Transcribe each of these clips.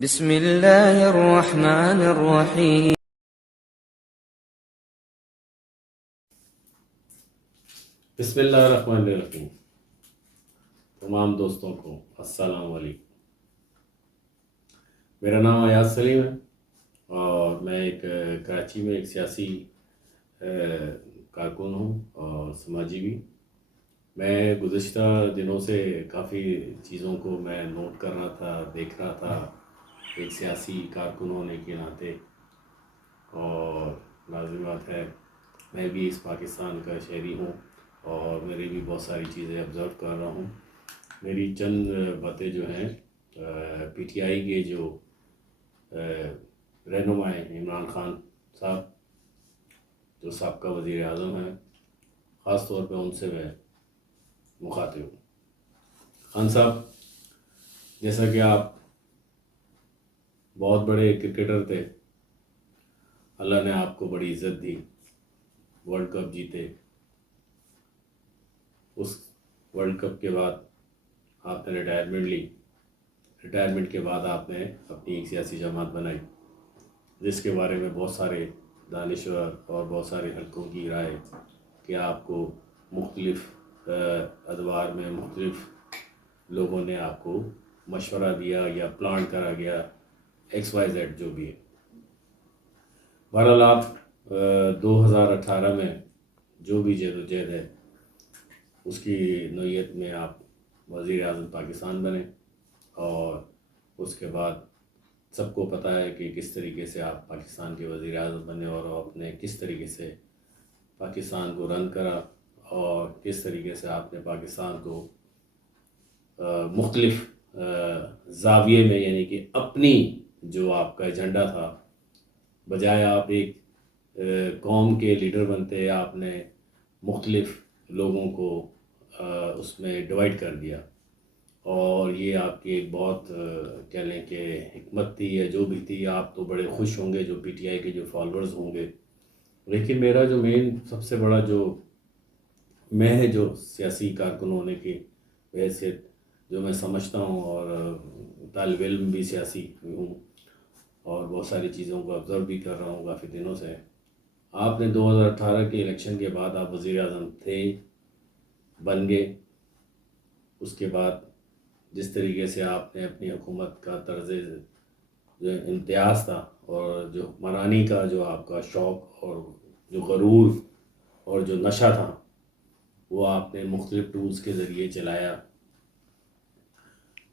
بسم اللہ الرحمن الرحیم. بسم اللہ الرحمن الرحیم. تمام دوستوں کو السلام علیکم. میرا نام ایاز سلیم ہے اور میں ایک کراچی میں ایک سیاسی کارکن ہوں اور سماجی بھی. میں گزشتہ دنوں سے کافی چیزوں کو میں نوٹ کر رہا تھا، دیکھ رہا تھا ایک سیاسی کارکن ہونے کے ناطے، اور لازم بات ہے میں بھی اس پاکستان کا شہری ہوں اور میری بھی بہت ساری چیزیں آبزرو کر رہا ہوں. میری چند باتیں جو ہیں پی ٹی آئی کے جو رہنما ہیں عمران خان صاحب جو سابقہ وزیر اعظم ہیں، خاص طور پہ ان سے میں مخاطب ہوں. خان صاحب، جیسا کہ آپ بہت بڑے کرکٹر تھے، اللہ نے آپ کو بڑی عزت دی، ورلڈ کپ جیتے. اس ورلڈ کپ کے بعد آپ نے ریٹائرمنٹ لی. ریٹائرمنٹ کے بعد آپ نے اپنی ایک سیاسی جماعت بنائی جس کے بارے میں بہت سارے دانشور اور بہت سارے حلقوں کی رائے کہ آپ کو مختلف ادوار میں مختلف لوگوں نے آپ کو مشورہ دیا یا پلان کرا گیا، ایکس وائی زیڈ جو بھی ہے. بہرحال آپ 2018 میں جو بھی جدوجہد ہے اس کی نوعیت میں آپ وزیر اعظم پاکستان بنے، اور اس کے بعد سب کو پتہ ہے کہ کس طریقے سے آپ پاکستان کے وزیر اعظم بنے اور آپ نے کس طریقے سے پاکستان کو رن کرا اور کس طریقے سے آپ نے پاکستان کو مختلف زاویے میں، یعنی کہ اپنی جو آپ کا ایجنڈا تھا، بجائے آپ ایک قوم کے لیڈر بنتے، آپ نے مختلف لوگوں کو اس میں ڈیوائیڈ کر دیا. اور یہ آپ کی ایک بہت کہہ لیں کہ حکمت تھی یا جو بھی تھی. آپ تو بڑے خوش ہوں گے جو پی ٹی آئی کے جو فالوورز ہوں گے، لیکن میرا جو مین سب سے بڑا جو سیاسی کارکن ہونے کی حیثیت جو میں سمجھتا ہوں، اور طالب علم بھی سیاسی ہوں اور بہت ساری چیزوں کو آبزرو بھی کر رہا ہوں کافی دنوں سے. آپ نے 2018 کے الیکشن کے بعد آپ وزیر اعظم تھے، بن گئے. اس کے بعد جس طریقے سے آپ نے اپنی حکومت کا طرز جو امتیاز تھا اور جو حکمرانی کا جو آپ کا شوق اور جو غرور اور جو نشہ تھا، وہ آپ نے مختلف ٹولز کے ذریعے چلایا،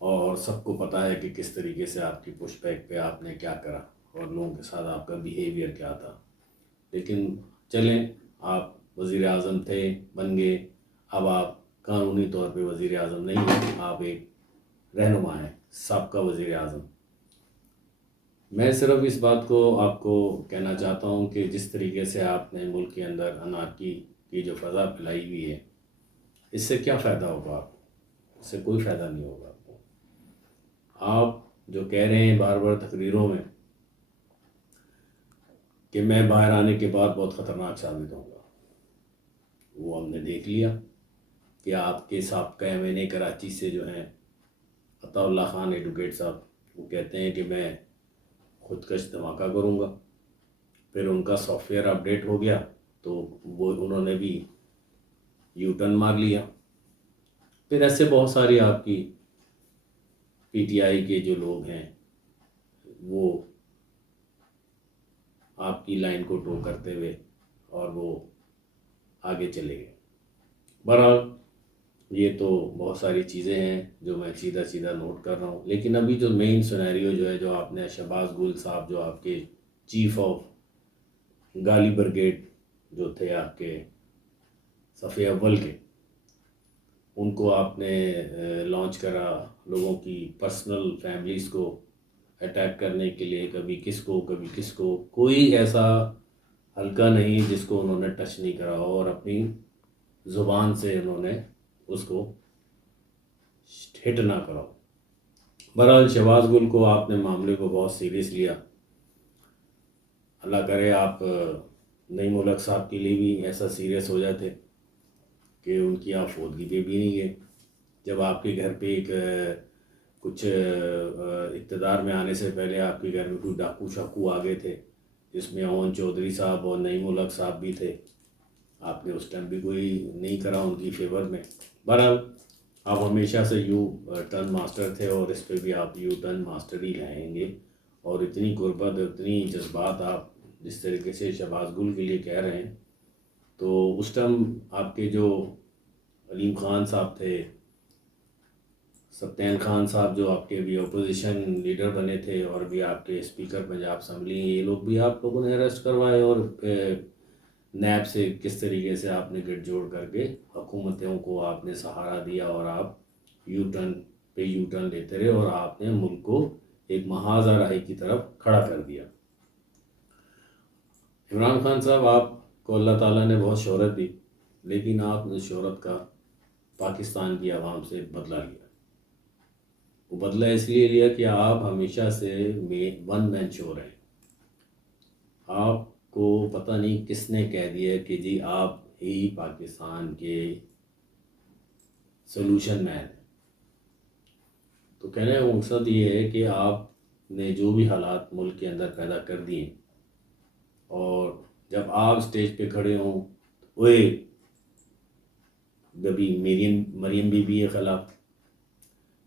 اور سب کو پتہ ہے کہ کس طریقے سے آپ کی پش بیک پہ آپ نے کیا کرا اور لوگوں کے ساتھ آپ کا بیہیویئر کیا تھا. لیکن چلیں، آپ وزیر اعظم تھے، بن گئے. اب آپ قانونی طور پہ وزیر اعظم نہیں ہیں، آپ ایک رہنما ہیں، سابقہ وزیر اعظم. میں صرف اس بات کو آپ کو کہنا چاہتا ہوں کہ جس طریقے سے آپ نے ملک کے اندر انارکی کی جو فضا پھیلائی ہوئی ہے، اس سے کیا فائدہ ہوگا آپ کو؟ اس سے کوئی فائدہ نہیں ہوگا آپ کو. آپ جو کہہ رہے ہیں بار بار تقریروں میں کہ میں باہر آنے کے بعد بہت خطرناک ثابت ہوں گا، وہ ہم نے دیکھ لیا کہ آپ کے سابقہ ایم این اے کراچی سے جو ہیں عطا اللہ خان ایڈوکیٹ صاحب، وہ کہتے ہیں کہ میں خودکش دھماکہ کروں گا. پھر ان کا سافٹ ویئر اپڈیٹ ہو گیا تو وہ انہوں نے بھی یو ٹرن مار لیا. پھر ایسے بہت ساری آپ کی پی ٹی آئی کے جو لوگ ہیں وہ آپ کی لائن کو ٹو کرتے ہوئے اور وہ آگے چلے گئے. بہرحال یہ تو بہت ساری چیزیں ہیں جو میں سیدھا نوٹ کر رہا ہوں. لیکن ابھی جو مین سینیریو جو ہے، جو آپ نے شہباز گل صاحب جو آپ کے چیف آف گالی برگیڈ جو تھے آپ کے صفحے اول کے، ان کو آپ نے لانچ کرا لوگوں کی پرسنل فیملیز کو اٹیک کرنے کے لیے، کبھی کس کو. کوئی ایسا حلقہ نہیں جس کو انہوں نے ٹچ نہیں کرا، اور اپنی زبان سے انہوں نے اس کو ہٹ نہ کرا. بہرحال شہباز گل کو آپ نے معاملے کو بہت سیریس لیا. اللہ کرے آپ نئی ملک صاحب کے لیے بھی ایسا سیریس ہو جاتے کہ ان کی آپ فوتگی پہ بھی نہیں گئے. جب آپ کے گھر پہ ایک کچھ اقتدار میں آنے سے پہلے آپ کے گھر میں کوئی ڈاکو شاکو آ گئے تھے، جس میں اون چودھری صاحب اور نعیم الحق صاحب بھی تھے. آپ نے اس ٹائم بھی کوئی نہیں کرا ان کی فیور میں. بہرحال آپ ہمیشہ سے یو ٹرن ماسٹر تھے، اور اس پہ بھی آپ یو ٹرن ماسٹر ہی رہیں گے. اور اتنی قربت، اتنی جذبات آپ جس طریقے سے شہباز گل کے لیے کہہ رہے ہیں، تو اس ٹائم آپ کے جو علیم خان صاحب تھے، سبطین خان صاحب جو آپ کے بھی اپوزیشن لیڈر بنے تھے اور بھی آپ کے اسپیکر پنجاب اسمبلی، یہ لوگ بھی آپ لوگوں نے اریسٹ کروائے، اور نیب سے کس طریقے سے آپ نے گٹھ جوڑ کر کے حکومتوں کو آپ نے سہارا دیا، اور آپ یو ٹرن پہ یو ٹرن لیتے رہے، اور آپ نے ملک کو ایک محاذ راہی کی طرف کھڑا کر دیا. عمران خان صاحب، آپ کو اللہ تعالیٰ نے بہت شہرت دی، لیکن آپ نے شہرت کا پاکستان کی عوام سے بدلہ لیا. وہ بدلہ اس لیے لیا کہ آپ ہمیشہ سے ون مین شو رہے. آپ کو پتہ نہیں کس نے کہہ دیا کہ جی آپ ہی پاکستان کے سلوشن مین ہیں. تو کہنے کا مقصد یہ ہے کہ آپ نے جو بھی حالات ملک کے اندر پیدا کر دیے، اور جب آپ اسٹیج پہ کھڑے ہوں، اوے کبھی مریم بی بی کے خلاف،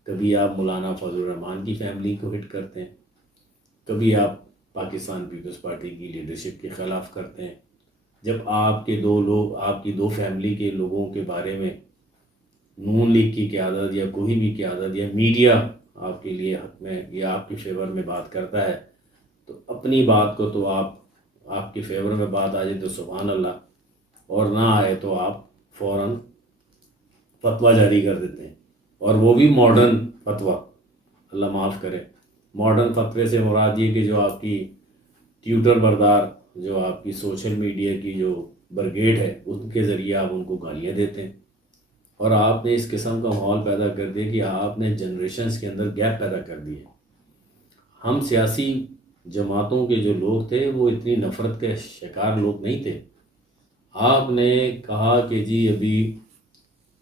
کبھی آپ مولانا فضل الرحمان کی فیملی کو ہٹ کرتے ہیں، کبھی آپ پاکستان پیپلز پارٹی کی لیڈرشپ کے خلاف کرتے ہیں. جب آپ کے دو لوگ، آپ کی دو فیملی کے لوگوں کے بارے میں نون لیگ کی قیادت یا کوئی بھی قیادت یا میڈیا آپ کے لیے حق میں یا آپ کے فیور میں بات کرتا ہے، تو اپنی بات کو تو آپ کے فیور میں بات آ جائے تو سبحان اللہ، اور نہ آئے تو آپ فوراً فتویٰ جاری کر دیتے ہیں. اور وہ بھی ماڈرن فتویٰ، اللہ معاف کرے. ماڈرن فتوے سے مراد یہ کہ جو آپ کی ٹیوٹر بردار، جو آپ کی سوشل میڈیا کی جو برگیڈ ہے، ان کے ذریعے آپ ان کو گالیاں دیتے ہیں. اور آپ نے اس قسم کا ماحول پیدا کر دیا کہ آپ نے جنریشنز کے اندر گیپ پیدا کر دیے. ہم سیاسی جماعتوں کے جو لوگ تھے وہ اتنی نفرت کے شکار لوگ نہیں تھے. آپ نے کہا کہ جی ابھی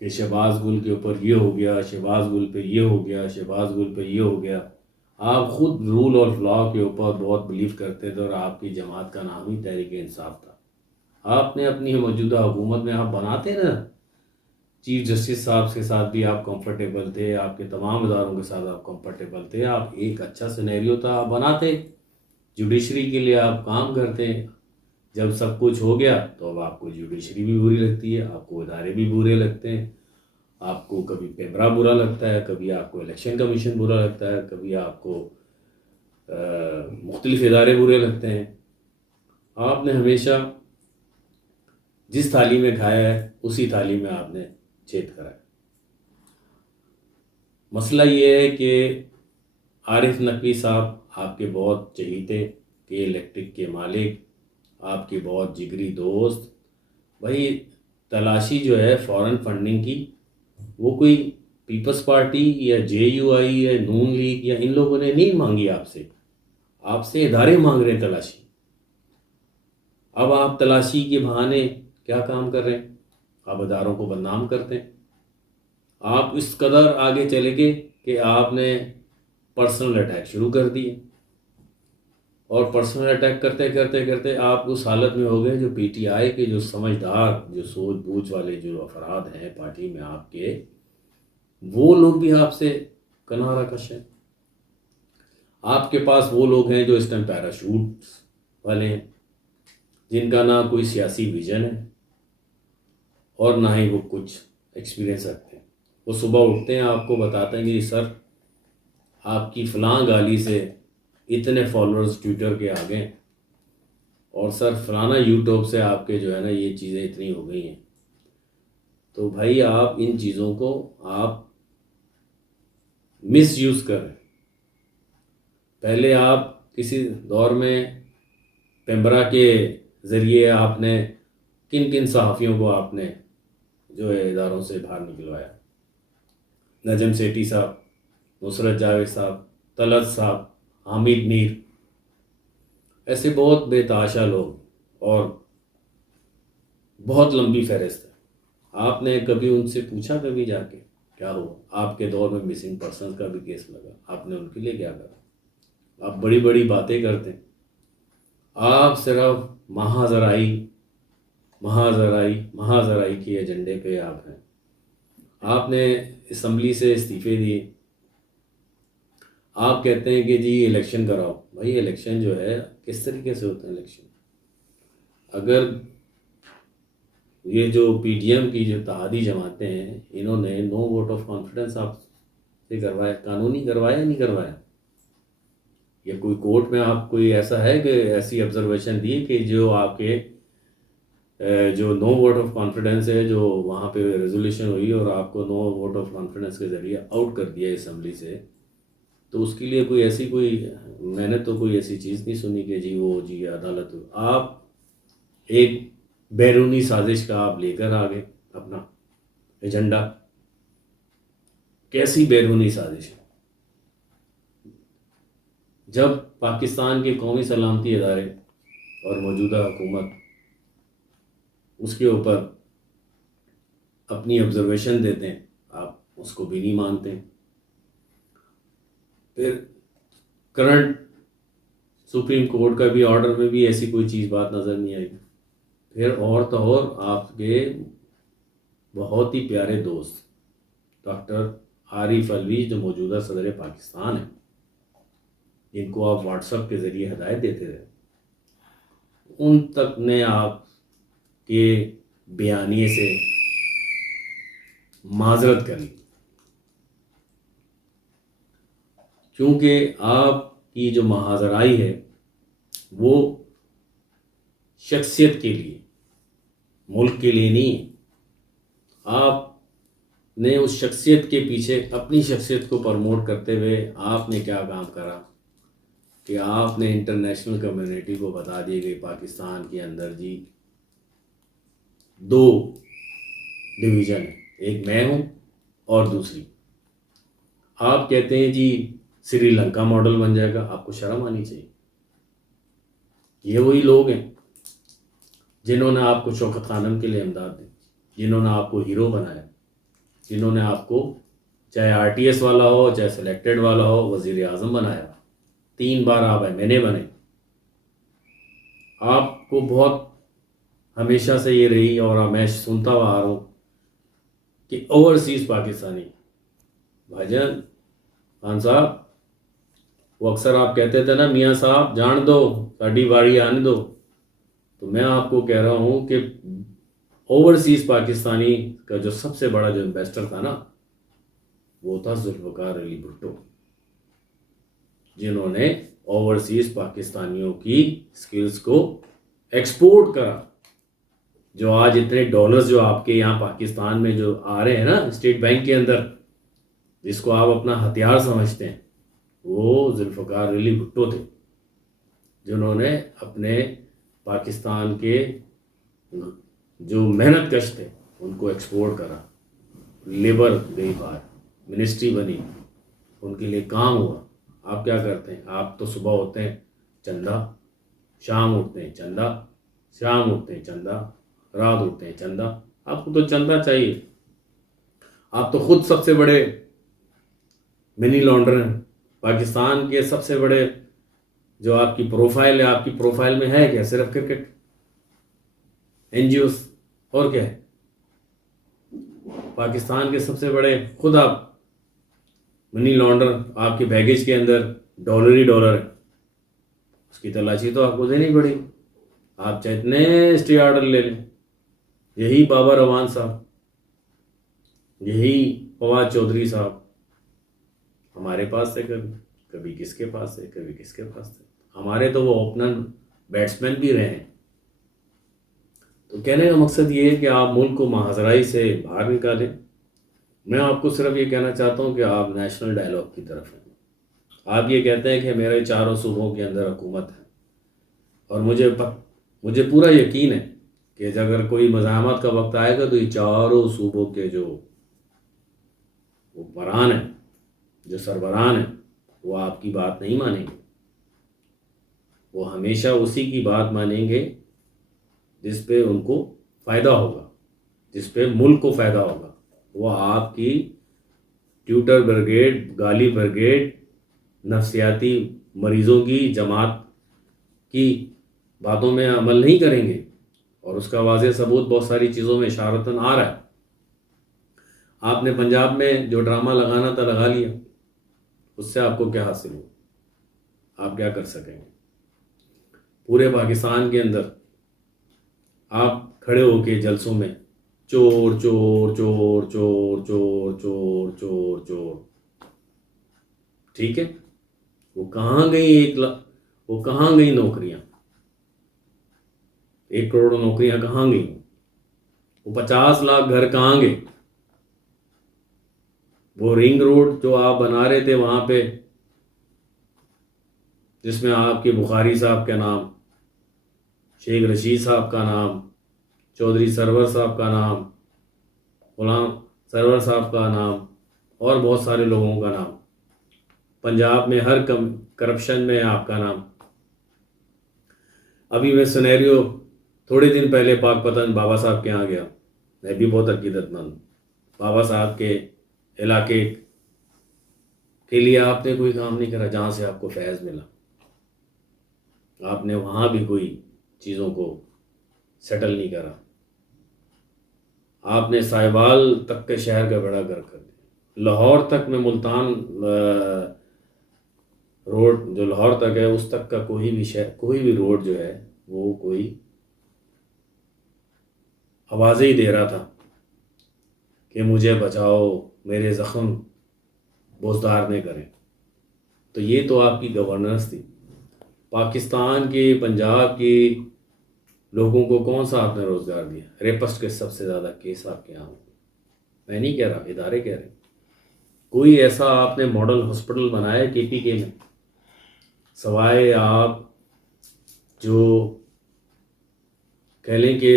کہ شہباز گل کے اوپر یہ ہو گیا، شہباز گل پہ یہ ہو گیا، شہباز گل پہ یہ ہو گیا. آپ خود رول اور لا کے اوپر بہت بلیو کرتے تھے، اور آپ کی جماعت کا نام ہی تحریک انصاف تھا. آپ نے اپنی موجودہ حکومت میں آپ بناتے نا، چیف جسٹس صاحب کے ساتھ بھی آپ کمفرٹیبل تھے، آپ کے تمام اداروں کے ساتھ آپ کمفرٹیبل تھے. آپ ایک اچھا سینیریو تھا آپ بناتے، جوڈیشری کے لیے آپ کام کرتے. جب سب کچھ ہو گیا تو اب آپ کو جوڈیشری بھی بری لگتی ہے، آپ کو ادارے بھی برے لگتے ہیں. آپ کو کبھی پیمرا برا لگتا ہے، کبھی آپ کو الیکشن کمیشن برا لگتا ہے، کبھی آپ کو مختلف ادارے برے لگتے ہیں. آپ نے ہمیشہ جس تھالی میں کھایا ہے اسی تھالی میں آپ نے چھید کرا ہے. مسئلہ یہ ہے کہ عارف نقوی صاحب آپ کے بہت چہیتے، کے الیکٹرک کے مالک، آپ کے بہت جگری دوست. بھائی تلاشی جو ہے فورن فنڈنگ کی، وہ کوئی پیپلز پارٹی یا جے یو آئی یا نون لیگ یا ان لوگوں نے نہیں مانگی آپ سے ادارے مانگ رہے ہیں تلاشی. اب آپ تلاشی کے بہانے کیا کام کر رہے ہیں؟ آپ اداروں کو بدنام کرتے ہیں. آپ اس قدر آگے چلے گئے کہ آپ نے پرسنل اٹیک شروع کر دیے، اور پرسنل اٹیک کرتے کرتے کرتے آپ اس حالت میں ہو گئے جو پی ٹی آئی کے جو سمجھدار، جو سوچ بوجھ والے جو افراد ہیں پارٹی میں آپ کے، وہ لوگ بھی آپ سے کنارہ کش ہیں. آپ کے پاس وہ لوگ ہیں جو اس ٹائم پیراشوٹ والے ہیں، جن کا نہ کوئی سیاسی ویژن ہے اور نہ ہی وہ کچھ ایکسپیرینس رکھتے ہیں. وہ صبح اٹھتے ہیں، آپ کو بتاتے ہیں کہ سر آپ کی فلاں گالی سے اتنے فالوورز ٹویٹر کے آ گئے، اور سر فلانا یوٹیوب سے آپ کے جو ہے نا یہ چیزیں اتنی ہو گئی ہیں. تو بھائی آپ ان چیزوں کو آپ مس یوز کر رہے ہیں. پہلے آپ کسی دور میں پیمبرا کے ذریعے آپ نے کن کن صحافیوں کو آپ نے جو ہے اداروں سے باہر نکلوایا؟ نجم سیٹھی صاحب، نصرت جاوید صاحب، طلعت صاحب، حامد میر، ایسے بہت بے تحاشا لوگ، اور بہت لمبی فہرست ہے. آپ نے کبھی ان سے پوچھا کبھی جا کے کہ کیا ہوا؟ آپ کے دور میں مسنگ پرسنز کا بھی کیس لگا، آپ نے ان کے لیے کیا کرا؟ آپ بڑی بڑی باتیں کرتے ہیں، آپ صرف مہاذرائی کے ایجنڈے پہ آپ ہیں۔ آپ نے اسمبلی سے استعفے دیے، آپ کہتے ہیں کہ جی الیکشن کراؤ۔ بھائی الیکشن جو ہے کس طریقے سے ہوتا ہے الیکشن؟ اگر یہ جو پی ڈی ایم کی جو اتحادی جماعتیں ہیں، انہوں نے نو ووٹ آف کانفیڈنس آپ سے کروایا، قانونی کروایا یا نہیں کروایا؟ یا کوئی کورٹ میں آپ کوئی ایسا ہے کہ ایسی آبزرویشن دی کہ جو آپ کے جو نو ووٹ آف کانفیڈنس ہے، جو وہاں پہ ریزولیوشن ہوئی اور آپ کو نو ووٹ آف کانفیڈنس کے ذریعے آؤٹ کر دیا اسمبلی سے، تو اس کے لیے میں نے تو کوئی ایسی چیز نہیں سنی کہ جی عدالت آپ ایک بیرونی سازش کا آپ لے کر آگے اپنا ایجنڈا۔ کیسی بیرونی سازش ہے؟ جب پاکستان کے قومی سلامتی ادارے اور موجودہ حکومت اس کے اوپر اپنی آبزرویشن دیتے ہیں، آپ اس کو بھی نہیں مانتے۔ پھر کرنٹ سپریم کورٹ کا بھی آرڈر میں بھی ایسی کوئی چیز بات نظر نہیں آئی۔ پھر اور تو اور آپ کے بہت ہی پیارے دوست ڈاکٹر عارف الوی جو موجودہ صدر پاکستان ہیں، جن کو آپ واٹس ایپ کے ذریعے ہدایت دیتے رہے، ان تک نے آپ کے بیانیے سے معذرت کر لی، کیونکہ آپ کی جو مہاذرائی ہے وہ شخصیت کے لیے، ملک کے لیے نہیں ہے۔ آپ نے اس شخصیت کے پیچھے اپنی شخصیت کو پروموٹ کرتے ہوئے آپ نے کیا کام کرا کہ آپ نے انٹرنیشنل کمیونٹی کو بتا دیے کہ پاکستان کے اندر جی 2 ڈویژن ہیں، ایک میں ہوں اور دوسری آپ کہتے ہیں جی سری لنکا ماڈل بن جائے گا۔ آپ کو شرم آنی چاہیے۔ یہ وہی لوگ ہیں جنہوں نے آپ کو شوکت خانم کے لیے امداد دی، جنہوں نے آپ کو ہیرو بنایا، جنہوں نے آپ کو چاہے آر ٹی ایس والا ہو چاہے سلیکٹڈ والا ہو وزیر اعظم بنایا۔ 3 بار آپ ایم این اے بنے۔ آپ کو بہت ہمیشہ سے یہ رہی اور میں سنتا ہوا آ رہا ہوں کہ اوورسیز پاکستانی بھائی جان خان صاحب، وہ اکثر آپ کہتے تھے نا میاں صاحب جان دو ساڈی باری آنے دو، تو میں آپ کو کہہ رہا ہوں کہ اوورسیز پاکستانی کا جو سب سے بڑا جو انویسٹر تھا نا، وہ تھا ذوالفقار علی بھٹو، جنہوں نے اوورسیز پاکستانیوں کی سکلز کو ایکسپورٹ کرا۔ جو آج اتنے ڈالرز جو آپ کے یہاں پاکستان میں جو آ رہے ہیں نا اسٹیٹ بینک کے اندر، جس کو آپ اپنا ہتھیار سمجھتے ہیں، وہ ذوالفقار علی بھٹو تھے، جنہوں نے اپنے پاکستان کے جو محنت کش تھے ان کو ایکسپورٹ کرا۔ لیبر گئی باہر، منسٹری بنی، ان کے لیے کام ہوا۔ آپ کیا کرتے ہیں؟ آپ تو صبح ہوتے ہیں چندہ، شام اٹھتے ہیں چندہ، شام اٹھتے ہیں چندہ، رات اٹھتے ہیں چندہ۔ آپ کو تو چندہ چاہیے۔ آپ تو خود سب سے بڑے منی لانڈر ہیں پاکستان کے۔ سب سے بڑے جو آپ کی پروفائل ہے، آپ کی پروفائل میں ہے کیا؟ صرف کرکٹ، این جی اوز، اور کیا ہے؟ پاکستان کے سب سے بڑے خود آپ منی لانڈر، آپ کے بیگیج کے اندر ڈالر ہی ڈالر ہے۔ اس کی تلاشی تو آپ کو دینی پڑی۔ آپ چاہے اتنے اسٹے آرڈر لے لیں، یہی بابر اعوان صاحب، یہی فواد چودھری صاحب ہمارے پاس سے کبھی کس کے پاس سے، کبھی کس کے پاس سے۔ ہمارے تو وہ اوپنر بیٹسمین بھی رہے ہیں۔ تو کہنے کا مقصد یہ ہے کہ آپ ملک کو مہاذرائی سے باہر نکالیں۔ میں آپ کو صرف یہ کہنا چاہتا ہوں کہ آپ نیشنل ڈائلاگ کی طرف ہیں۔ آپ یہ کہتے ہیں کہ میرے 4 صوبوں کے اندر حکومت ہے، اور مجھے پورا یقین ہے کہ اگر کوئی مزاحمت کا وقت آئے گا تو یہ 4 صوبوں کے جو حکمران ہیں، جو سربراہان ہیں، وہ آپ کی بات نہیں مانیں گے۔ وہ ہمیشہ اسی کی بات مانیں گے جس پہ ان کو فائدہ ہوگا، جس پہ ملک کو فائدہ ہوگا۔ وہ آپ کی ٹیوٹر بریگیڈ، گالی بریگیڈ، نفسیاتی مریضوں کی جماعت کی باتوں میں عمل نہیں کریں گے، اور اس کا واضح ثبوت بہت ساری چیزوں میں اشارتاً آ رہا ہے۔ آپ نے پنجاب میں جو ڈرامہ لگانا تھا لگا لیا، اس سے آپ کو کیا حاصل ہو؟ آپ کیا کر سکیں گے؟ پورے پاکستان کے اندر آپ کھڑے ہو کے جلسوں میں چور چور چور چور چور چور چور چور، ٹھیک ہے؟ وہ کہاں گئی وہ کہاں گئی نوکریاں؟ 1 کروڑ نوکریاں کہاں گئیں؟ وہ 50 لاکھ گھر کہاں گئے؟ وہ رنگ روڈ جو آپ بنا رہے تھے وہاں پہ، جس میں آپ کے بخاری صاحب کا نام، شیخ رشید صاحب کا نام، چودھری سرور صاحب کا نام، غلام سرور صاحب کا نام، اور بہت سارے لوگوں کا نام، پنجاب میں ہر کرپشن میں آپ کا نام۔ ابھی میں سنیریو تھوڑے دن پہلے پاک پتن بابا صاحب کے یہاں گیا، میں بھی بہت عقیدت مند، بابا صاحب کے علاقے کے لیے آپ نے کوئی کام نہیں کرا جہاں سے آپ کو فیض ملا، آپ نے وہاں بھی کوئی چیزوں کو سیٹل نہیں کرا، آپ نے سائبال تک کے شہر کا بیڑا گرک کر دیا، لاہور تک میں ملتان روڈ جو لاہور تک ہے اس تک کا کوئی بھی روڈ جو ہے وہ کوئی آوازیں ہی دے رہا تھا کہ مجھے بچاؤ، میرے زخم بوزدار نہ کریں۔ تو یہ تو آپ کی گورننس تھی۔ پاکستان کے پنجاب کے لوگوں کو کون سا آپ نے روزگار دیا؟ ریپسٹ کے سب سے زیادہ کیس آپ کے یہاں ہوں، میں نہیں کہہ رہا، ادارے کہہ رہے ہیں۔ کوئی ایسا آپ نے ماڈل ہاسپٹل بنایا کے پی کے میں، سوائے آپ جو کہہ لیں کہ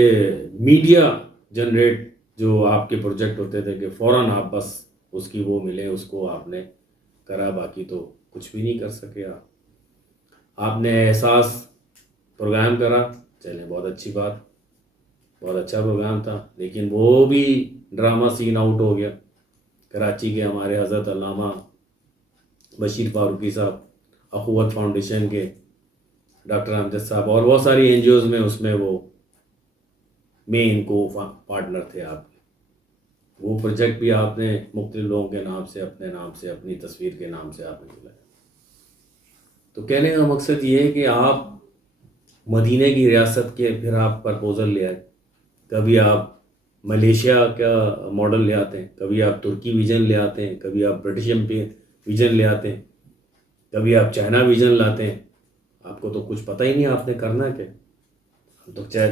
میڈیا جنریٹ جو آپ کے پروجیکٹ ہوتے تھے کہ فوراً آپ بس اس کی وہ ملے، اس کو آپ نے کرا، باقی تو کچھ بھی نہیں کر سکے۔ آپ نے احساس پروگرام کرا، چلیں بہت اچھی بات، بہت اچھا پروگرام تھا، لیکن وہ بھی ڈرامہ سین آؤٹ ہو گیا۔ کراچی کے ہمارے حضرت علامہ بشیر فاروقی صاحب، اخوت فاؤنڈیشن کے ڈاکٹر امجد صاحب، اور بہت ساری این جی اوز میں اس میں وہ مین کو پارٹنر تھے آپ کے۔ وہ پروجیکٹ بھی آپ نے مختلف لوگوں کے نام سے، اپنے نام سے، اپنی تصویر کے نام سے آپ نے دلایا۔ تو کہنے کا مقصد یہ ہے کہ آپ مدینہ کی ریاست کے پھر آپ پرپوزل لے آئے، کبھی آپ ملیشیا کا ماڈل لے آتے ہیں، کبھی آپ ترکی ویژن لے آتے ہیں، کبھی آپ برٹش ویژن لے آتے ہیں، کبھی آپ چائنا ویژن لاتے ہیں۔ آپ کو تو کچھ پتہ ہی نہیں آپ نے کرنا کیا۔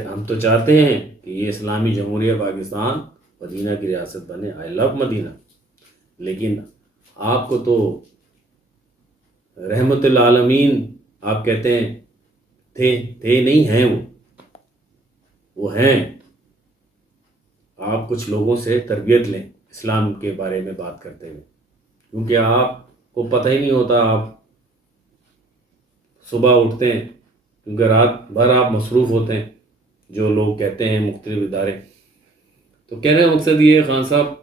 ہم تو چاہتے ہیں کہ یہ اسلامی جمہوریہ پاکستان مدینہ کی ریاست بنے، آئی لو مدینہ، لیکن آپ کو تو رحمت العالمین آپ کہتے ہیں تھے نہیں ہیں، وہ ہیں۔ آپ کچھ لوگوں سے تربیت لیں اسلام کے بارے میں بات کرتے ہوئے، کیونکہ آپ کو پتہ ہی نہیں ہوتا، آپ صبح اٹھتے ہیں کیونکہ رات بھر آپ مصروف ہوتے ہیں، جو لوگ کہتے ہیں مختلف ادارے۔ تو کہنے کا مقصد یہ ہے خان صاحب،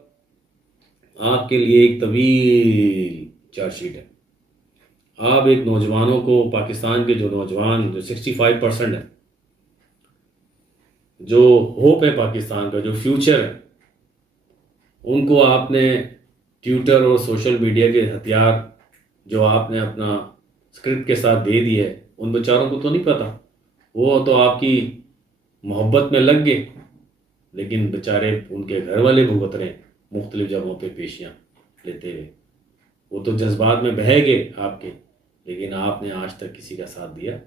آپ کے لیے ایک طویل چارج شیٹ ہے۔ آپ ایک نوجوانوں کو، پاکستان کے جو نوجوان جو 65% ہے، جو ہوپ ہے پاکستان کا، جو فیوچر ہے، ان کو آپ نے ٹویٹر اور سوشل میڈیا کے ہتھیار جو آپ نے اپنا اسکرپٹ کے ساتھ دے دیے، ان بیچاروں کو تو نہیں پتہ، وہ تو آپ کی محبت میں لگ گئے، لیکن بیچارے ان کے گھر والے بھگت رہے ہیں مختلف جگہوں پہ پیشیاں لیتے ہوئے۔ وہ تو جذبات میں بہہ گئے آپ کے، لیکن آپ نے آج تک کسی کا ساتھ دیا؟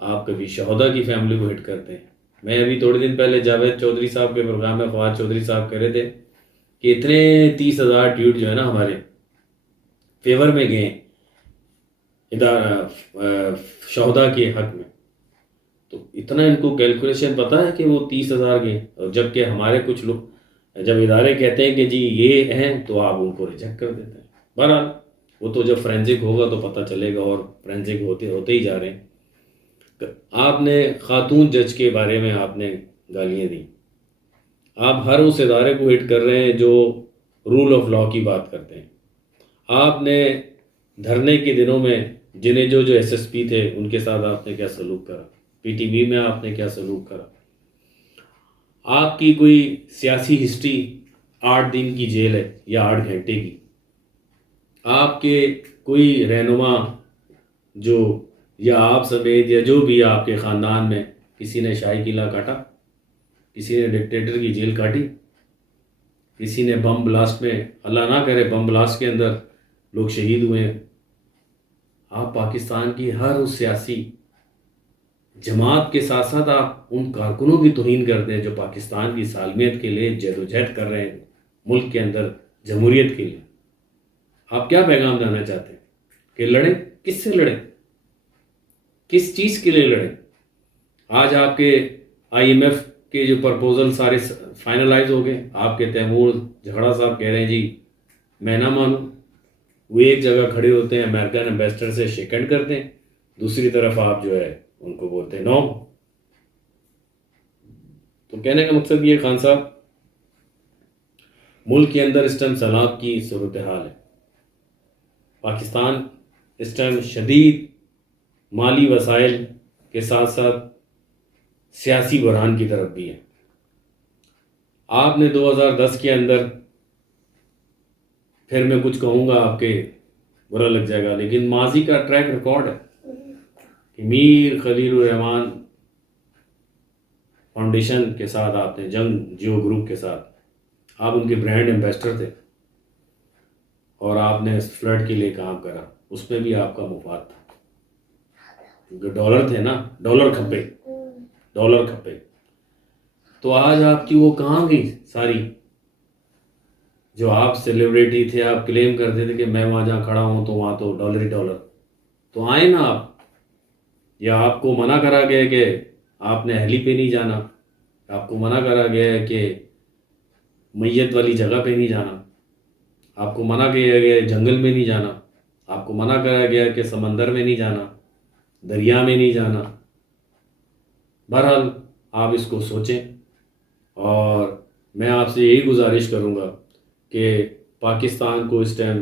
آپ کبھی شہدا کی فیملی کو ہٹ کرتے ہیں۔ میں ابھی تھوڑے دن پہلے جاوید چودھری صاحب کے پروگرام میں فواد چودھری صاحب کہہ رہے تھے کہ اتنے 30,000 ٹویٹ جو ہے نا ہمارے فیور میں گئے شہدا کے حق میں، تو اتنا ان کو کیلکولیشن پتہ ہے کہ وہ 30,000 گئے، اور جبکہ ہمارے کچھ لوگ جب ادارے کہتے ہیں کہ جی یہ ہیں تو آپ ان کو ریجیکٹ کر دیتے ہیں۔ بہرحال وہ تو جب فرینزک ہوگا تو پتہ چلے گا، اور فرینزک ہوتے ہی جا رہے ہیں۔ آپ نے خاتون جج کے بارے میں آپ نے گالیاں دی، آپ ہر اس ادارے کو ہٹ کر رہے ہیں جو رول آف لا کی بات کرتے ہیں. آپ نے دھرنے کے دنوں میں جنہیں جو ایس ایس پی تھے ان کے ساتھ آپ نے کیا سلوک کرا, پی ٹی وی میں آپ نے کیا سلوک کرا. آپ کی کوئی سیاسی ہسٹری 8 دن کی جیل ہے یا 8 گھنٹے کی. آپ کے کوئی رہنما جو یا آپ سمیت یا جو بھی آپ کے خاندان میں کسی نے شاہی قلعہ کاٹا, کسی نے ڈکٹیٹر کی جیل کاٹی, کسی نے بم بلاسٹ میں, اللہ نہ کرے بم بلاسٹ کے اندر لوگ شہید ہوئے ہیں. آپ پاکستان کی ہر اس سیاسی جماعت کے ساتھ ساتھ آپ ان کارکنوں کی توہین کرتے ہیں جو پاکستان کی سالمیت کے لیے جدوجہد کر رہے ہیں ملک کے اندر جمہوریت کے لیے. آپ کیا پیغام دینا چاہتے ہیں کہ لڑیں؟ کس سے لڑیں؟ کس چیز کے لیے لڑیں؟ آج آپ کے آئی ایم ایف کے جو پرپوزل سارے فائنلائز ہو گئے. آپ کے تیمور جھگڑا صاحب کہہ رہے ہیں جی میں نہ مانوں. وہ ایک جگہ کھڑے ہوتے ہیں, امریکن ایمبیسڈر سے شیک ہینڈ کرتے ہیں, دوسری طرف آپ جو ہے ان کو بولتے ہیں نو. تو کہنے کا مقصد یہ خان صاحب, ملک کے اندر اس ٹائم سیلاب کی صورتحال ہے. پاکستان اس ٹائم شدید مالی وسائل کے ساتھ ساتھ سیاسی بحران کی طرف بھی ہے. آپ نے 2010 کے اندر, پھر میں کچھ کہوں گا آپ کے برا لگ جائے گا, لیکن ماضی کا ٹریک ریکارڈ ہے کہ میر خلیل الرحمان فاؤنڈیشن کے ساتھ آپ نے جنگ جیو گروپ کے ساتھ آپ ان کے برانڈ ایمبیسڈر تھے اور آپ نے فلڈ کے لیے کام کرا. اس میں بھی آپ کا مفاد تھا کیونکہ ڈالر تھے نا, ڈالر کھپے. تو آج آپ کی وہ کہاں گئی ساری جو آپ سیلیبریٹی تھے, آپ کلیم کرتے تھے کہ میں وہاں جہاں کھڑا ہوں تو وہاں تو ڈالر ہی ڈالر. تو آئے نا آپ, یا آپ کو منع کرا گیا کہ آپ نے اہلی پہ نہیں جانا, آپ کو منع کرا گیا ہے کہ میت والی جگہ پہ نہیں جانا, آپ کو منع کیا گیا جنگل میں نہیں جانا, آپ کو منع کرا گیا کہ سمندر میں نہیں جانا, دریا میں نہیں جانا. بہرحال آپ اس کو سوچیں, اور میں آپ سے یہی گزارش کروں گا کہ پاکستان کو اس ٹائم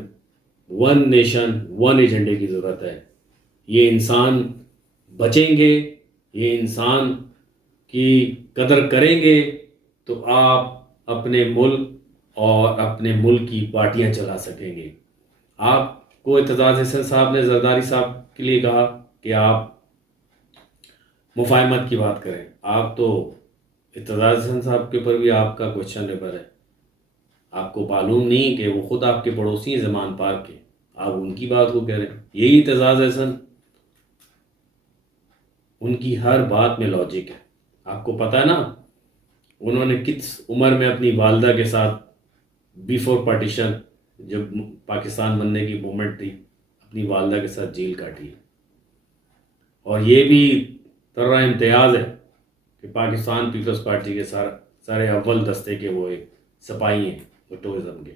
1 نیشن 1 ایجنڈے کی ضرورت ہے. یہ انسان بچیں گے, یہ انسان کی قدر کریں گے تو آپ اپنے ملک اور اپنے ملک کی پارٹیاں چلا سکیں گے. آپ کو اعتزاز احسن صاحب نے زرداری صاحب کے لیے کہا کہ آپ مفاہمت کی بات کریں. آپ تو اعتزاز احسن صاحب کے اوپر بھی آپ کا کوشچن پیپر ہے. آپ کو معلوم نہیں کہ وہ خود آپ کے پڑوسی ہیں زمان پارک کے, آپ ان کی بات کو کہہ رہے ہیں. یہی اعتزاز احسن, ان کی ہر بات میں لاجک ہے. آپ کو پتہ ہے نا انہوں نے کس عمر میں اپنی والدہ کے ساتھ بیفور پارٹیشن, جب پاکستان بننے کی مومنٹ تھی, اپنی والدہ کے ساتھ جیل کاٹی ہے. اور یہ بھی طرح امتیاز ہے کہ پاکستان پیپلز پارٹی کے سارے اول دستے کے وہ ایک سپاہی ہیں ٹورزم کے,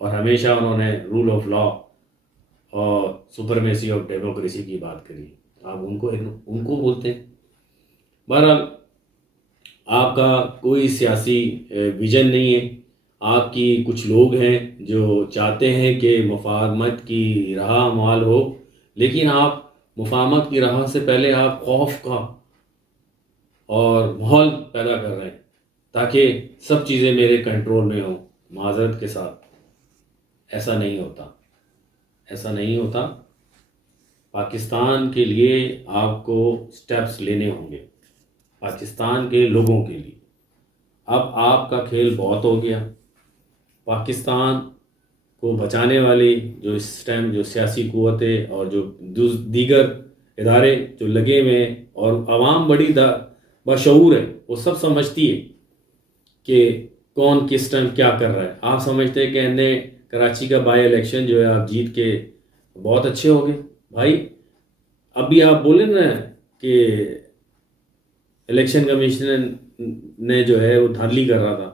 اور ہمیشہ انہوں نے رول آف لا اور سپرمیسی آف ڈیموکریسی کی بات کری. آپ ان کو بولتے ہیں. بہرحال آپ کا کوئی سیاسی ویژن نہیں ہے. آپ کی کچھ لوگ ہیں جو چاہتے ہیں کہ مفاہمت کی راہ ہموار ہو, لیکن آپ مفاہمت کی راہ سے پہلے آپ خوف کا اور ماحول پیدا کر رہے ہیں تاکہ سب چیزیں میرے کنٹرول میں ہوں. معذرت کے ساتھ ایسا نہیں ہوتا. پاکستان کے لیے آپ کو سٹیپس لینے ہوں گے, پاکستان کے لوگوں کے لیے. اب آپ کا کھیل بہت ہو گیا. پاکستان کو بچانے والی جو اس ٹائم جو سیاسی قوتیں اور جو دیگر ادارے جو لگے ہوئے ہیں, اور عوام بڑی بشعور ہے, وہ سب سمجھتی ہے کہ کون کس ٹائم کیا کر رہا ہے. آپ سمجھتے ہیں کہ نے کراچی کا بائی الیکشن جو ہے آپ جیت کے بہت اچھے ہو گئے. بھائی ابھی آپ بولیں نا کہ الیکشن کمیشن نے جو ہے وہ دھاندلی کر رہا تھا.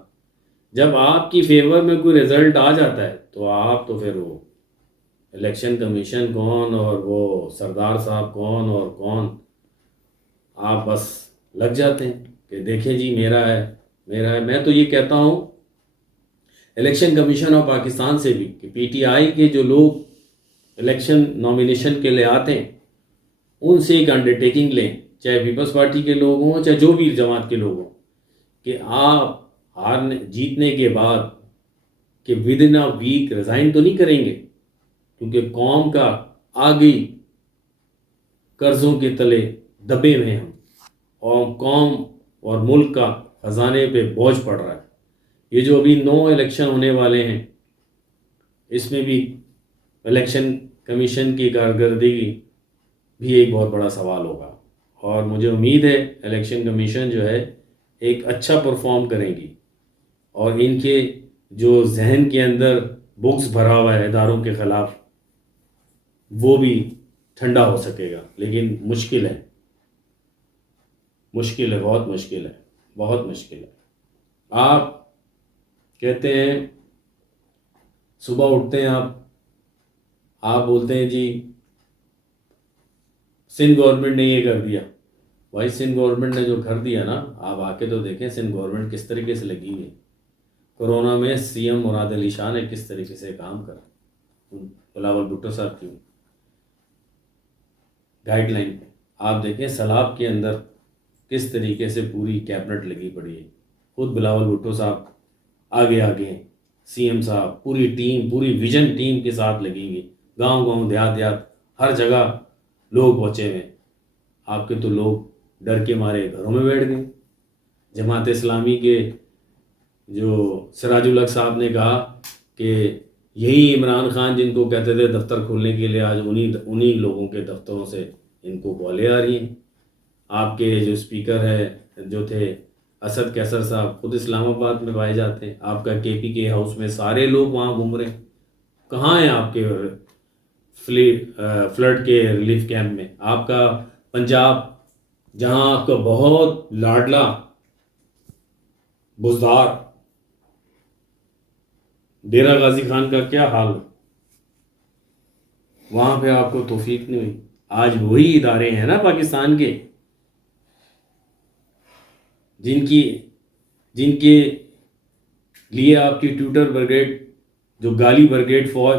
جب آپ کی فیور میں کوئی رزلٹ آ جاتا ہے تو آپ تو پھر وہ الیکشن کمیشن کون اور وہ سردار صاحب کون اور کون, آپ بس لگ جاتے ہیں کہ دیکھیں جی میرا ہے. میں تو یہ کہتا ہوں الیکشن کمیشن آف پاکستان سے بھی کہ پی ٹی آئی کے جو لوگ الیکشن نامینیشن کے لیے آتے ہیں ان سے ایک انڈر ٹیکنگ لیں، چاہے پیپلز پارٹی کے لوگ ہوں چاہے جو بھی جماعت کے لوگ ہوں، کہ آپ جیتنے کے بعد کہ with in a week resign تو نہیں کریں گے، کیونکہ قوم کا آگے قرضوں کے تلے دبے ہوئے ہیں اور قوم اور ملک کا خزانے پہ بوجھ پڑ رہا ہے۔ یہ جو ابھی 9 الیکشن ہونے والے ہیں اس میں بھی الیکشن کمیشن کی کارکردگی بھی ایک بہت بڑا سوال ہوگا، اور مجھے امید ہے الیکشن کمیشن جو ہے ایک اچھا پرفارم کرے گی، اور ان کے جو ذہن کے اندر بغض بھرا ہوا ہے اداروں کے خلاف وہ بھی ٹھنڈا ہو سکے گا، لیکن مشکل ہے، بہت مشکل ہے۔ آپ کہتے ہیں صبح اٹھتے ہیں آپ بولتے ہیں جی سندھ گورنمنٹ نے یہ کر دیا۔ بھائی سندھ گورنمنٹ نے جو کر دیا نا، آپ آ کے تو دیکھیں سندھ گورنمنٹ کس طریقے سے لگی ہوئی ہے۔ کورونا میں سی ایم مراد علی شاہ نے کس طریقے سے کام کرا، بلاول بھٹو صاحب کی گائیڈ لائن پہ آپ دیکھیں سیلاب کے اندر کس طریقے سے پوری کیبنٹ لگی پڑی ہے، خود بلاول بھٹو صاحب آگے ہیں، سی ایم صاحب پوری ٹیم، پوری ویژن ٹیم کے ساتھ لگی ہوئی، گاؤں دیہات ہر جگہ لوگ پہنچے ہوئے۔ آپ کے تو لوگ ڈر کے مارے گھروں میں بیٹھ گئے۔ جماعت اسلامی کے جو سراج الحق صاحب نے کہا کہ یہی عمران خان جن کو کہتے تھے دفتر کھولنے کے لیے، آج انہی لوگوں کے دفتروں سے ان کو کالیں آ رہی ہیں۔ آپ کے جو اسپیکر ہے جو تھے اسد کیسر صاحب خود اسلام آباد میں پائے جاتے ہیں، آپ کا کے پی کے ہاؤس میں سارے لوگ وہاں گھوم رہے ہیں۔ کہاں ہیں آپ کے فلڈ کے ریلیف کیمپ میں؟ آپ کا پنجاب جہاں آپ کا بہت لاڈلا بزدار ڈیرہ غازی خان کا کیا حال ہے؟ وہاں پہ آپ کو توفیق نہیں ہوئی۔ آج وہی ادارے ہیں نا پاکستان کے جن کے لیے آپ کی ٹویٹر بریگیڈ جو گالی بریگیڈ فوج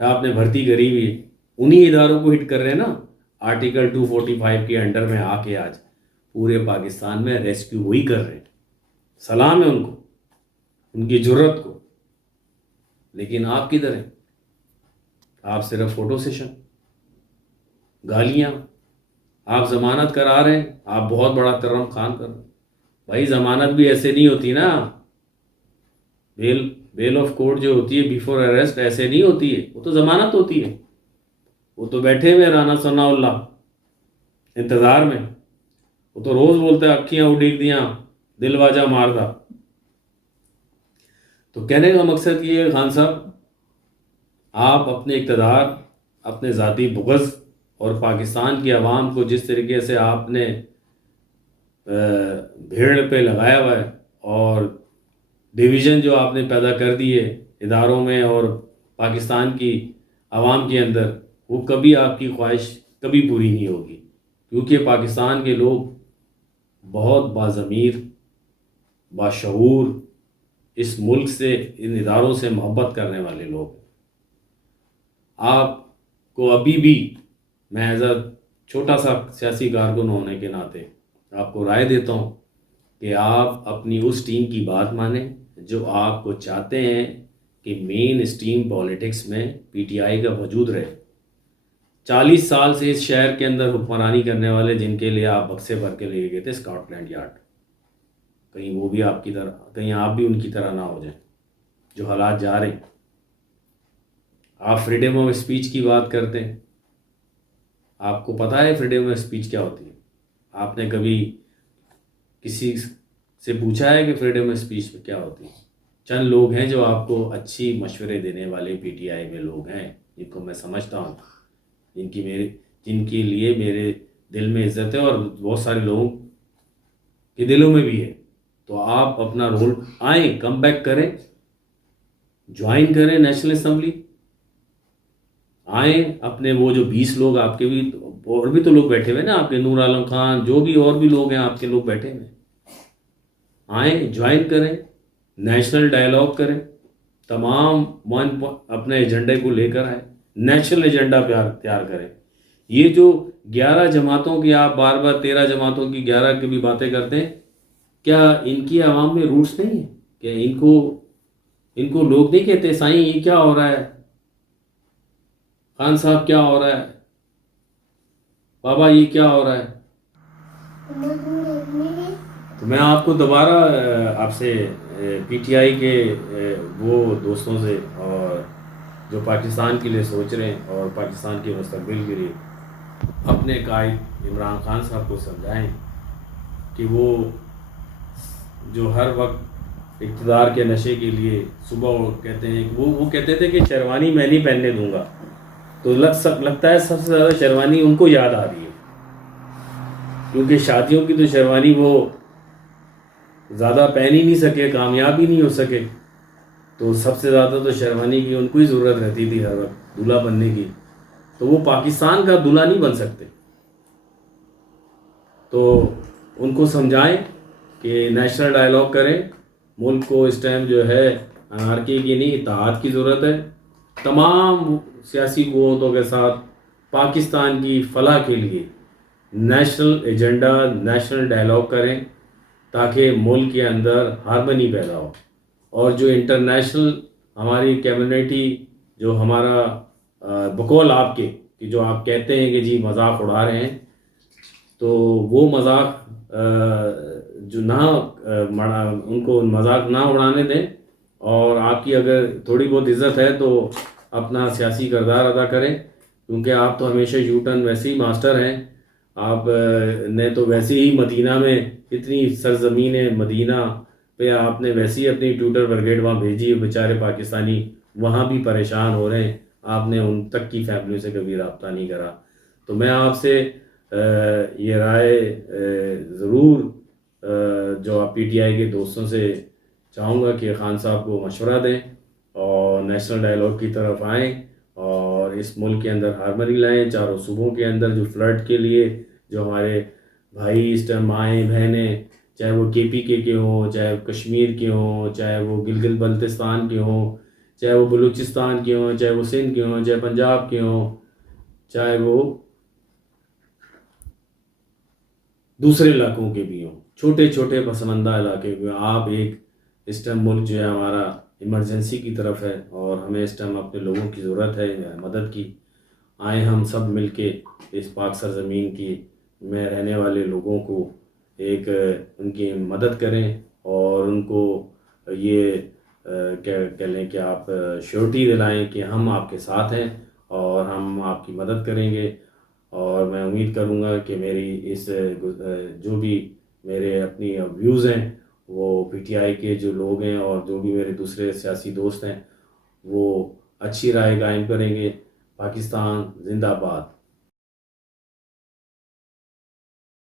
آپ نے بھرتی کری ہوئی، انہی اداروں کو ہٹ کر رہے ہیں نا۔ آرٹیکل 245 کے انڈر میں آ کے آج پورے پاکستان میں ریسکیو وہی کر رہے ہیں۔ سلام ہے ان کو، ان کی جرت کو، لیکن آپ کدھر ہیں؟ آپ صرف فوٹو سیشن، گالیاں، آپ ضمانت کرا رہے ہیں، آپ بہت بڑا ترم خان کر رہے ہیں۔ بھائی ضمانت بھی ایسے نہیں ہوتی نا، بیل آف کورٹ جو ہوتی ہے بیفور اریسٹ ایسے نہیں ہوتی ہے، وہ تو ضمانت ہوتی ہے۔ وہ تو بیٹھے ہوئے رانا ثناء اللہ انتظار میں، وہ تو روز بولتا ہے اکھیاں اڈیگ دیاں دل واجہ ماردا۔ تو کہنے کا مقصد یہ ہے خان صاحب، آپ اپنے اقتدار، اپنے ذاتی بغض اور پاکستان کی عوام کو جس طریقے سے آپ نے بھیڑ پہ لگایا ہوا ہے، اور ڈویژن جو آپ نے پیدا کر دی ہے اداروں میں اور پاکستان کی عوام کے اندر، وہ کبھی آپ کی خواہش کبھی پوری نہیں ہوگی، کیونکہ پاکستان کے لوگ بہت باضمیر، باشعور، اس ملک سے، ان اداروں سے محبت کرنے والے لوگ۔ آپ کو ابھی بھی میں ایز اے چھوٹا سا سیاسی کارکن ہونے کے ناطے آپ کو رائے دیتا ہوں کہ آپ اپنی اس ٹیم کی بات مانیں جو آپ کو چاہتے ہیں کہ مین اسٹریم پالیٹکس میں پی ٹی آئی کا وجود رہے۔ 40 سال سے اس شہر کے اندر حکمرانی کرنے والے جن کے لیے آپ بکسے بھر کے لے گئے تھے اسکاٹ لینڈ یارڈ، کہیں وہ بھی آپ کی طرح، کہیں آپ بھی ان کی طرح نہ ہو جائیں۔ جو حالات جا رہے ہیں، آپ فریڈم آف اسپیچ کی بات کرتے ہیں، آپ کو پتہ ہے فریڈم آف اسپیچ کیا ہوتی ہے؟ آپ نے کبھی کسی سے پوچھا ہے کہ فریڈم آف اسپیچ کیا ہوتی ہے؟ چند لوگ ہیں جو آپ کو اچھی مشورے دینے والے پی ٹی آئی میں لوگ ہیں جن کو میں سمجھتا ہوں، جن کے لیے میرے دل میں عزت ہے اور بہت سارے لوگوں کے دلوں میں بھی ہے۔ تو آپ اپنا رول آئیں، کم بیک کریں، جوائن کریں نیشنل اسمبلی، آئیں اپنے وہ جو 20 لوگ آپ کے بھی اور بھی تو لوگ بیٹھے ہوئے نا، آپ کے نور عالم خان جو بھی اور بھی لوگ ہیں آپ کے لوگ بیٹھے ہوئے، آئیں جوائن کریں نیشنل ڈائلاگ کریں, تمام اپنے ایجنڈے کو لے کر آئے, نیشنل ایجنڈا تیار کریں. یہ جو 11 جماعتوں کی آپ بار بار 13 جماعتوں کی 11 کی بھی باتیں کرتے ہیں, کیا ان کی عوام میں روٹس نہیں ہیں؟ کہ ان کو لوگ نہیں کہتے سائیں یہ کیا ہو رہا ہے, خان صاحب کیا ہو رہا ہے, بابا یہ کیا ہو رہا ہے؟ تو میں آپ کو دوبارہ آپ سے پی ٹی آئی کے وہ دوستوں سے اور جو پاکستان کے لیے سوچ رہے ہیں اور پاکستان کے مستقبل کے لیے اپنے قائد عمران خان صاحب کو سمجھائیں کہ وہ جو ہر وقت اقتدار کے نشے کے لیے صبح کہتے ہیں, وہ کہتے تھے کہ شیروانی میں نہیں پہننے دوں گا, تو لگتا ہے سب سے زیادہ شیروانی ان کو یاد آ رہی ہے, کیونکہ شادیوں کی تو شیروانی وہ زیادہ پہن ہی نہیں سکے, کامیاب ہی نہیں ہو سکے, تو سب سے زیادہ تو شیروانی کی ان کو ہی ضرورت رہتی تھی ہر وقت دلہا بننے کی, تو وہ پاکستان کا دلہا نہیں بن سکتے. تو ان کو سمجھائیں کہ نیشنل ڈائلاگ کریں, ملک کو اس ٹائم جو ہے انارکی کی نہیں اتحاد کی ضرورت ہے. تمام سیاسی قوتوں کے ساتھ پاکستان کی فلاح کے لیے نیشنل ایجنڈا, نیشنل ڈائلاگ کریں تاکہ ملک کے اندر ہارمنی پیدا ہو. اور جو انٹرنیشنل ہماری کمیونٹی جو ہمارا بقول آپ کے کہ جو آپ کہتے ہیں کہ جی مذاق اڑا رہے ہیں, تو وہ مذاق جو نہ ان کو مذاق نہ اڑانے دیں, اور آپ کی اگر تھوڑی بہت عزت ہے تو اپنا سیاسی کردار ادا کریں, کیونکہ آپ تو ہمیشہ یو ٹرن ویسے ہی ماسٹر ہیں. آپ نے تو ویسے ہی مدینہ میں اتنی سرزمین مدینہ پہ آپ نے ویسے ہی اپنی ٹوٹر بریگیڈ وہاں بھیجی, بیچارے پاکستانی وہاں بھی پریشان ہو رہے ہیں, آپ نے ان تک کی فیملی سے کبھی رابطہ نہیں کرا. تو میں آپ سے یہ رائے ضرور جو آپ پی ٹی آئی کے دوستوں سے چاہوں گا کہ خان صاحب کو مشورہ دیں اور نیشنل ڈائلاگ کی طرف آئیں اور اس ملک کے اندر ہارمنی لائیں. چاروں صوبوں کے اندر جو فلڈ کے لیے جو ہمارے بھائی اس ٹائم مائیں بہنیں, چاہے وہ کے پی کے ہوں, چاہے کشمیر کے ہوں, چاہے وہ گلگت بلتستان کے ہوں, چاہے وہ بلوچستان کے ہوں, چاہے وہ سندھ کے ہوں, چاہے پنجاب کے ہوں, چاہے وہ دوسرے علاقوں کے بھی ہوں, چھوٹے چھوٹے پسماندہ علاقے بھی ہوں, آپ ایک اس ٹائم ملک جو ہے ہمارا ایمرجنسی کی طرف ہے اور ہمیں اس ٹائم اپنے لوگوں کی ضرورت ہے مدد کی. آئیں ہم سب مل کے اس پاک سرزمین کی میں رہنے والے لوگوں کو ایک ان کی مدد کریں اور ان کو یہ کہہ لیں کہ آپ شیورٹی دلائیں کہ ہم آپ کے ساتھ ہیں اور ہم آپ کی مدد کریں گے. اور میں امید کروں گا کہ میری اس جو بھی میرے اپنی ویوز ہیں وہ پی ٹی آئی کے جو لوگ ہیں اور جو بھی میرے دوسرے سیاسی دوست ہیں وہ اچھی رائے قائم کریں گے. پاکستان زندہ باد.